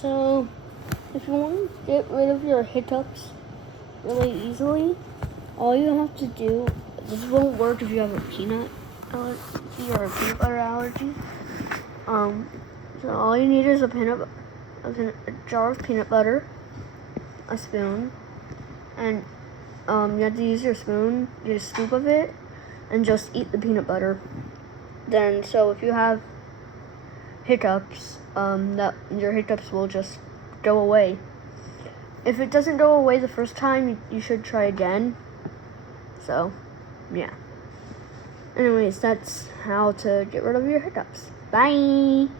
So, if you want to get rid of your hiccups really easily, all you have to do, this won't work if you have a peanut allergy or a peanut butter allergy. So all you need is a jar of peanut butter, a spoon, and you have to use your spoon, get a scoop of it, and just eat the peanut butter. Then, so if you have hiccups, that your hiccups will just go away. If it doesn't go away the first time, you should try again. So, yeah. Anyways, that's how to get rid of your hiccups. Bye!